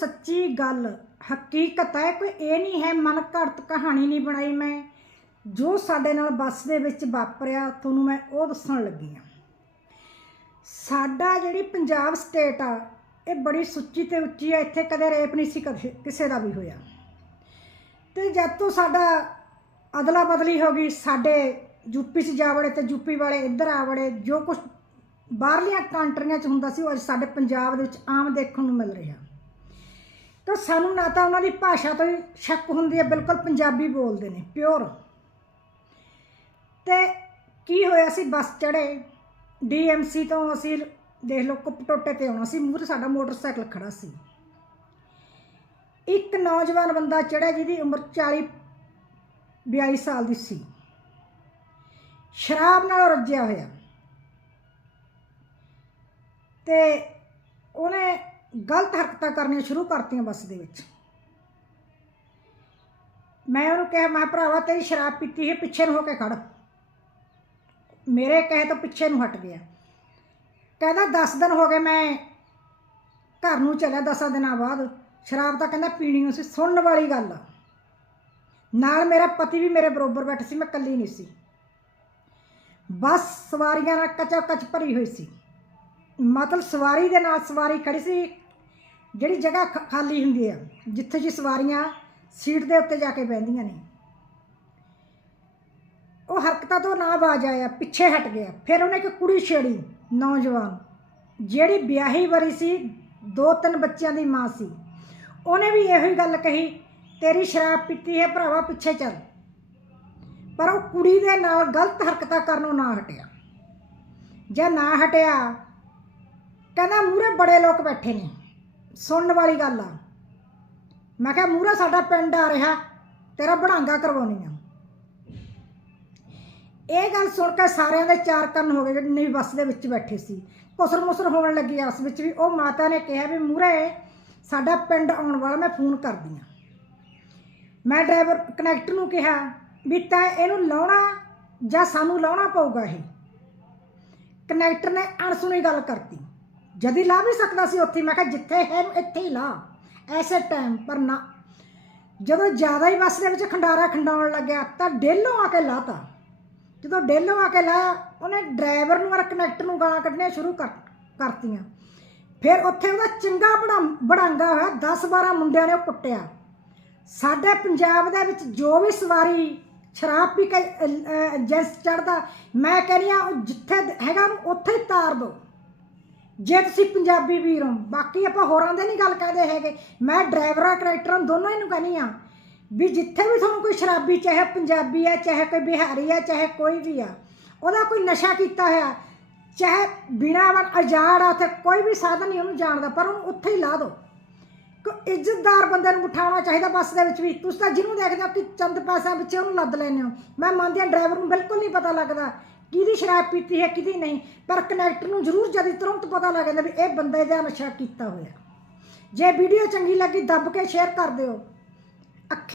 ਸੱਚੀ ਗੱਲ, ਹਕੀਕਤ ਹੈ ਕੋਈ ਇਹ ਨਹੀਂ ਹੈ ਮਨ ਘੜਤ ਕਹਾਣੀ ਨਹੀਂ ਬਣਾਈ ਮੈਂ। ਜੋ ਸਾਡੇ ਨਾਲ ਬੱਸ ਦੇ ਵਿੱਚ ਵਾਪਰਿਆ, ਤੁਹਾਨੂੰ ਮੈਂ ਉਹ ਦੱਸਣ ਲੱਗੀ ਆ ਸਾਡਾ ਜਿਹੜੀ ਪੰਜਾਬ ਸਟੇਟ ਆ, ਇਹ ਬੜੀ ਸੁੱਚੀ ਤੇ ਉੱਚੀ ਆ, ਇੱਥੇ ਕਦੇ ਰੇਪ ਨਹੀਂ ਸੀ ਕਦੇ, ਕਿਸੇ ਦਾ ਵੀ ਹੋਇਆ। ਤੇ ਜਦ ਤੋਂ ਸਾਡਾ ਅਦਲਾ ਬਦਲੀ ਹੋ ਗਈ, ਸਾਡੇ ਯੂਪੀ 'ਚ ਜਾ ਵੜੇ ਤੇ ਯੂਪੀ ਵਾਲੇ ਇੱਧਰ ਆ ਵੜੇ, ਜੋ ਕੁਝ ਬਾਹਰਲੀਆਂ ਕੰਟਰੀਆਂ 'ਚ ਹੁੰਦਾ ਸੀ, ਉਹ ਅੱਜ ਸਾਡੇ ਪੰਜਾਬ ਦੇ ਵਿੱਚ ਆਮ ਦੇਖਣ ਨੂੰ ਮਿਲ ਰਿਹਾ। ਤਾਂ ਸਾਨੂੰ ਨਾ ਤਾਂ ਉਹਨਾਂ ਦੀ ਭਾਸ਼ਾ ਤੋਂ ਹੀ ਸ਼ੱਕ ਹੁੰਦੀ ਹੈ, ਬਿਲਕੁਲ ਪੰਜਾਬੀ ਬੋਲਦੇ ਨੇ ਪਿਓਰ ਤੇ ਕੀ ਹੋਇਆ ਸੀ, ਬੱਸ ਚੜੇ ਡੀਐਮਸੀ ਤੋਂ ਅਸੀਂ ਦੇਖ ਲਓ ਕੁਪਟੋਟੇ ਤੇ ਆਉਣਾ ਸੀ ਮੂਹਰੇ ਸਾਡਾ ਮੋਟਰਸਾਈਕਲ ਖੜਾ ਸੀ। ਇੱਕ ਨੌਜਵਾਨ ਬੰਦਾ ਚੜਿਆ ਜਿਹਦੀ ਉਮਰ 40 42 ਸਾਲ ਦੀ ਸੀ। ਸ਼ਰਾਬ ਨਾਲ ਰੱਜਿਆ ਹੋਇਆ। ਤੇ ਉਹਨੇ ਗਲਤ ਹਰਕਤਾਂ ਕਰਨੀਆਂ ਸ਼ੁਰੂ ਕਰਤੀਆਂ ਬੱਸ ਦੇ ਵਿੱਚ। ਮੈਂ ਉਹਨੂੰ ਕਿਹਾ, ਮੈਂ ਭਰਾਵਾ, ਤੇਰੀ ਸ਼ਰਾਬ ਪੀਤੀ ਹੈ ਪਿੱਛੇ ਨੂੰ ਹੋ ਕੇ ਖੜ। ਮੇਰੇ ਕਹੇ ਤੋਂ ਪਿੱਛੇ ਨੂੰ ਹਟ ਗਿਆ। ਕਹਿੰਦਾ 10 ਦਿਨ ਹੋ ਗਏ ਮੈਂ ਘਰ ਨੂੰ ਚਲਿਆ 10 ਦਿਨਾਂ ਬਾਅਦ। ਸ਼ਰਾਬ ਤਾਂ ਕਹਿੰਦਾ ਪੀਣੀ ਸੀ ਸੁਣਨ ਵਾਲੀ ਗੱਲ ਆ। ਨਾਲ ਮੇਰਾ ਪਤੀ ਵੀ ਮੇਰੇ ਬਰੋਬਰ ਬੈਠਾ ਸੀ, ਮੈਂ ਇਕੱਲੀ ਨਹੀਂ ਸੀ। ਬੱਸ ਸਵਾਰੀਆਂ ਨਾਲ ਕਚਾ ਕਚ ਭਰੀ ਹੋਈ ਸੀ। ਮਤਲਬ ਸਵਾਰੀ ਦੇ ਨਾਲ ਸਵਾਰੀ ਖੜੀ ਸੀ ਜਿਹੜੀ ਜਗ੍ਹਾ ਖ- ਖਾਲੀ ਹੁੰਦੀ ਹੈ ਜਿੱਥੇ ਜੀ ਸਵਾਰੀਆਂ ਸੀਟ ਦੇ ਉੱਤੇ ਜਾ ਕੇ ਬਹਿੰਦੀਆਂ ਨੇ। ਉਹ ਹਰਕਤਾਂ ਤੋਂ ਨਾ ਬਾਜ ਆਇਆ ਪਿੱਛੇ ਹਟ ਗਿਆ ਫਿਰ ਉਹਨੇ ਇੱਕ ਕੁੜੀ ਛੇੜੀ, ਨੌਜਵਾਨ, ਜਿਹੜੀ ਵਿਆਹੀ ਵਰੀ ਸੀ ਦੋ ਤਿੰਨ ਬੱਚਿਆਂ ਦੀ ਮਾਂ ਸੀ। ਉਹਨੇ ਵੀ ਇਹੋ ਹੀ ਗੱਲ ਕਹੀ, ਤੇਰੀ ਸ਼ਰਾਬ ਪੀਤੀ ਹੈ, ਭਰਾਵਾ, ਪਿੱਛੇ ਚੱਲ। ਪਰ ਉਹ ਕੁੜੀ ਦੇ ਨਾਲ ਗਲਤ ਹਰਕਤਾਂ ਕਰਨੋਂ ਨਾ ਹਟਿਆ। ਜੇ ਨਾ ਹਟਿਆ, ਕਹਿੰਦਾ ਮੂਰੇ ਬੜੇ ਲੋਕ ਬੈਠੇ ਨੇ। ਸੁਣਨ ਵਾਲੀ ਗੱਲ ਆ। ਮੈਂ ਕਿਹਾ ਮੂਰੇ ਸਾਡਾ ਪਿੰਡ ਆ ਰਿਹਾ, ਤੇਰਾ ਬਣਾਂਗਾ ਕਰਵਾਉਣੀ ਆ। ਇਹ ਗੱਲ ਸੁਣ ਕੇ ਸਾਰਿਆਂ ਦੇ ਚਾਰ ਕੰਨ ਹੋ ਗਏ ਜਿਹੜੇ ਨਹੀਂ ਬੱਸ ਦੇ ਵਿੱਚ ਬੈਠੇ ਸੀ। ਕੁਸਰ ਮੁਸਰ ਹੋਣ ਲੱਗੀ ਆਪਸ ਵਿੱਚ ਵੀ। ਉਹ ਮਾਤਾ ਨੇ ਕਿਹਾ ਵੀ ਮੂਰੇ ਸਾਡਾ ਪਿੰਡ ਆਉਣ ਵਾਲਾ, ਮੈਂ ਫੋਨ ਕਰਦੀ ਆ। ਮੈਂ ਡਰਾਈਵਰ ਕਨੈਕਟਰ ਨੂੰ ਕਿਹਾ ਵੀ, ਤੈਂ ਇਹਨੂੰ ਲਾਉਣਾ ਜਾਂ ਸਾਨੂੰ ਲਾਉਣਾ ਪਊਗਾ ਇਹ? ਕਨੈਕਟਰ ਨੇ ਅਣਸੁਣੀ ਗੱਲ ਕਰਤੀ। ਜਦੀ ਲਾ ਵੀ ਸਕਦਾ ਸੀ ਉੱਥੇ, ਮੈਂ ਕਿਹਾ ਜਿੱਥੇ ਹੈ, ਇੱਥੇ ਹੀ ਲਾ। ਐਸੇ ਟਾਈਮ ਪਰ ਨਾ। ਜਦੋਂ ਜ਼ਿਆਦਾ ਹੀ ਬੱਸ ਦੇ ਵਿੱਚ ਖੰਡਾਰਾ ਖੰਡਾਉਣ ਲੱਗਿਆ, ਤਾਂ ਡੇਲੋਂ ਆ ਕੇ ਲਾਤਾ। ਜਦੋਂ ਡੇਲੋਂ ਆ ਕੇ ਲਾਇਆ, ਉਹਨੇ ਡਰਾਈਵਰ ਨੂੰ ਔਰ ਕਨੈਕਟਰ ਨੂੰ ਗਾਲਾਂ ਕੱਢਣੀਆਂ ਸ਼ੁਰੂ ਕਰ, ਕਰਤੀਆਂ। ਫਿਰ ਉੱਥੇ ਉਹਦਾ ਚੰਗਾ ਬੜਾ, ਬੜਾਂਗਾ ਹੋਇਆ 10 12 ਮੁੰਡਿਆਂ ਨੇ ਉਹ ਕੁੱਟਿਆ ਸਾਡੇ ਪੰਜਾਬ ਦੇ ਵਿੱਚ ਜੋ ਵੀ ਸਵਾਰੀ ਸ਼ਰਾਬ ਪੀ ਕੇ ਜੈਸ ਚੜਦਾ ਮੈਂ ਕਹਿੰਦੀ ਆ ਉਹ ਜਿੱਥੇ ਹੈਗਾ, ਉਹਨੂੰ ਉੱਥੇ ਹੀ ਤਾਰ ਦੋ ਜੇ ਤੁਸੀਂ ਪੰਜਾਬੀ ਵੀਰ ਹੋ, ਬਾਕੀ ਆਪਾਂ ਹੋਰਾਂ ਦੇ ਨਹੀਂ ਗੱਲ ਕਰਦੇ ਹੈਗੇ। ਮੈਂ ਡਰਾਈਵਰਾਂ ਕਨੈਕਟਰਾਂ ਦੋਨੋਂ ਹੀ ਨੂੰ ਕਹਿੰਦੀ ਆ ਵੀ ਜਿੱਥੇ ਵੀ ਤੁਹਾਨੂੰ ਕੋਈ ਸ਼ਰਾਬੀ, ਚਾਹੇ ਪੰਜਾਬੀ ਹੈ ਚਾਹੇ ਕੋਈ ਬਿਹਾਰੀ ਆ, ਚਾਹੇ ਕੋਈ ਵੀ ਆ, ਉਹਦਾ ਕੋਈ ਨਸ਼ਾ ਕੀਤਾ ਹੋਇਆ, ਚਾਹੇ ਬਿਨਾਂ ਵਨ ਅਜਾੜ ਆ ਤੇ ਕੋਈ ਵੀ ਸਾਧਨ ਨਹੀਂ ਉਹਨੂੰ ਜਾਣਦਾ, ਪਰ ਉਹਨੂੰ ਉੱਥੇ ਹੀ ਲਾ ਦਿਓ ਕਿ ਇੱਜ਼ਤਦਾਰ ਬੰਦੇ ਨੂੰ ਬਿਠਾਉਣਾ ਚਾਹੀਦਾ ਬੱਸ ਦੇ ਵਿੱਚ ਵੀ। ਤੁਸੀਂ ਤਾਂ ਜਿਹਨੂੰ ਦੇਖਦੇ ਹੋ ਕਿ ਚੰਦ ਪੈਸਿਆਂ ਵਿੱਚ ਉਹਨੂੰ ਲੱਦ ਲੈਂਦੇ ਹੋ। ਮੈਂ ਮੰਨਦੀ ਹਾਂ ਡਰਾਈਵਰ ਨੂੰ ਬਿਲਕੁਲ ਨਹੀਂ ਪਤਾ ਲੱਗਦਾ ਕਿਹਦੀ ਸ਼ਰਾਬ ਪੀਤੀ ਹੈ, ਕਿਹਦੀ ਨਹੀਂ। ਪਰ ਕਨੈਕਟਰ ਨੂੰ ਜ਼ਰੂਰ ਜਦੀ ਤੁਰੰਤ ਪਤਾ ਲੱਗ ਜਾਂਦਾ ਵੀ ਇਹ ਬੰਦੇ ਦਾ ਨਸ਼ਾ ਕੀਤਾ ਹੋਇਆ। ਜੇ ਵੀਡੀਓ ਚੰਗੀ ਲੱਗੀ, ਦੱਬ ਕੇ ਸ਼ੇਅਰ ਕਰ ਦਿਓ। ਅੱਖ